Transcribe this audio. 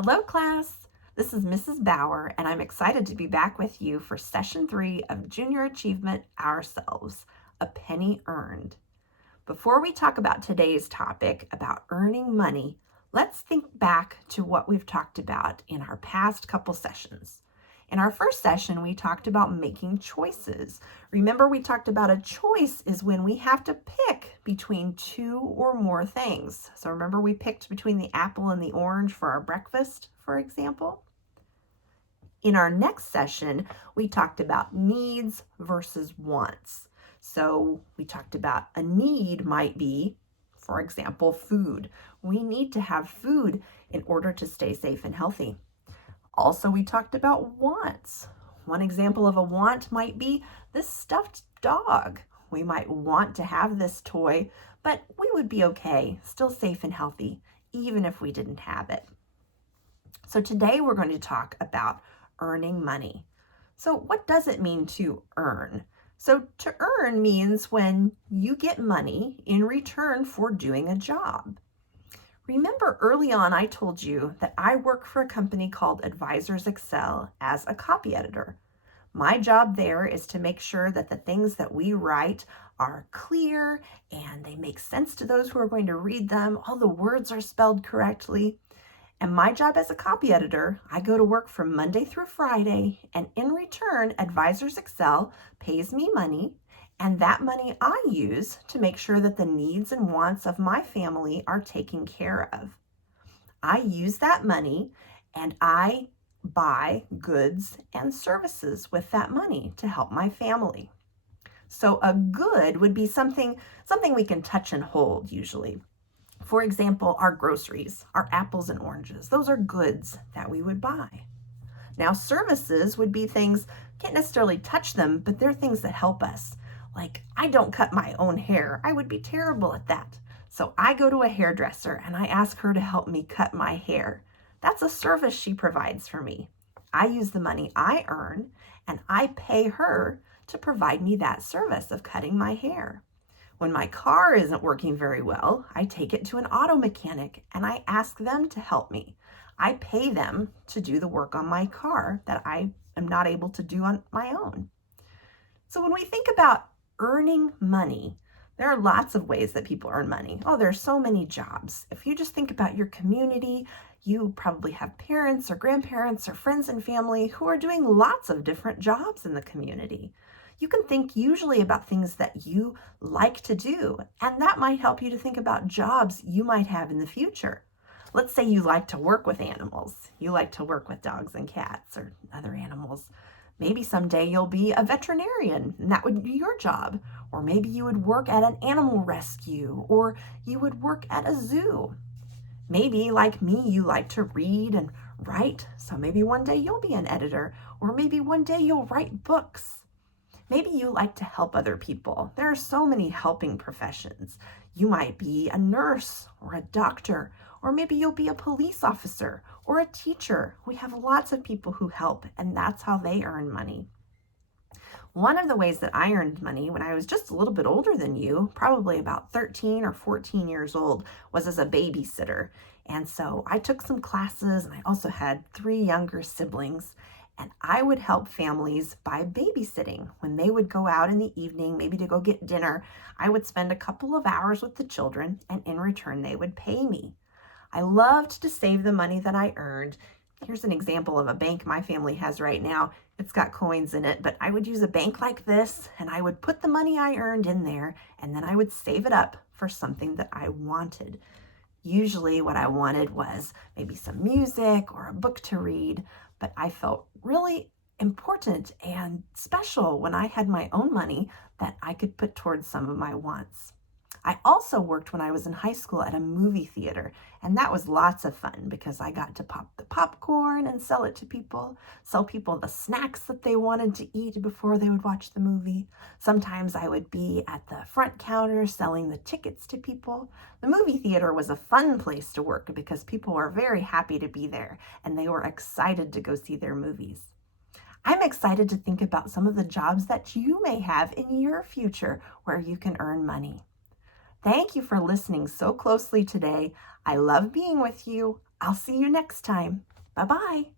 Hello, class. This is Mrs. Bauer, and I'm excited to be back with you for session 3 of Junior Achievement Ourselves, a penny earned. Before we talk about today's topic about earning money, let's think back to what we've talked about in our past couple sessions. In our first session, we talked about making choices. Remember, we talked about a choice is when we have to pick between two or more things. So remember, we picked between the apple and the orange for our breakfast, for example. In our next session, we talked about needs versus wants. So we talked about a need might be, for example, food. We need to have food in order to stay safe and healthy. Also, we talked about wants. One example of a want might be this stuffed dog. We might want to have this toy, but we would be okay, still safe and healthy, even if we didn't have it. So today we're going to talk about earning money. So what does it mean to earn? So to earn means when you get money in return for doing a job. Remember early on I told you that I work for a company called Advisors Excel as a copy editor. My job there is to make sure that the things that we write are clear and they make sense to those who are going to read them. All the words are spelled correctly. And my job as a copy editor, I go to work from Monday through Friday, and in return, Advisors Excel pays me money, and that money I use to make sure that the needs and wants of my family are taken care of. I use that money and I buy goods and services with that money to help my family. So a good would be something we can touch and hold usually. For example, our groceries, our apples and oranges, those are goods that we would buy. Now, services would be things, can't necessarily touch them, but they're things that help us. Like, I don't cut my own hair. I would be terrible at that. So I go to a hairdresser and I ask her to help me cut my hair. That's a service she provides for me. I use the money I earn and I pay her to provide me that service of cutting my hair. When my car isn't working very well, I take it to an auto mechanic and I ask them to help me. I pay them to do the work on my car that I am not able to do on my own. So when we think about earning money, there are lots of ways that people earn money. Oh, there's so many jobs. If you just think about your community, you probably have parents or grandparents or friends and family who are doing lots of different jobs in the community. You can think usually about things that you like to do, and that might help you to think about jobs you might have in the future. Let's say you like to work with animals. You like to work with dogs and cats or other animals. Maybe someday you'll be a veterinarian and that would be your job. Or maybe you would work at an animal rescue, or you would work at a zoo. Maybe, like me, you like to read and write, so maybe one day you'll be an editor, or maybe one day you'll write books. Maybe you like to help other people. There are so many helping professions. You might be a nurse or a doctor, or maybe you'll be a police officer or a teacher. We have lots of people who help, and that's how they earn money. One of the ways that I earned money when I was just a little bit older than you, probably about 13 or 14 years old, was as a babysitter. And so I took some classes, and I also had 3 younger siblings. And I would help families by babysitting. When they would go out in the evening, maybe to go get dinner, I would spend a couple of hours with the children, and in return, they would pay me. I loved to save the money that I earned. Here's an example of a bank my family has right now. It's got coins in it, but I would use a bank like this, and I would put the money I earned in there, and then I would save it up for something that I wanted. Usually what I wanted was maybe some music or a book to read, but I felt really important and special when I had my own money that I could put towards some of my wants. I also worked when I was in high school at a movie theater, and that was lots of fun because I got to pop the popcorn and sell it to people, sell people the snacks that they wanted to eat before they would watch the movie. Sometimes I would be at the front counter selling the tickets to people. The movie theater was a fun place to work because people were very happy to be there, and they were excited to go see their movies. I'm excited to think about some of the jobs that you may have in your future where you can earn money. Thank you for listening so closely today. I love being with you. I'll see you next time. Bye-bye.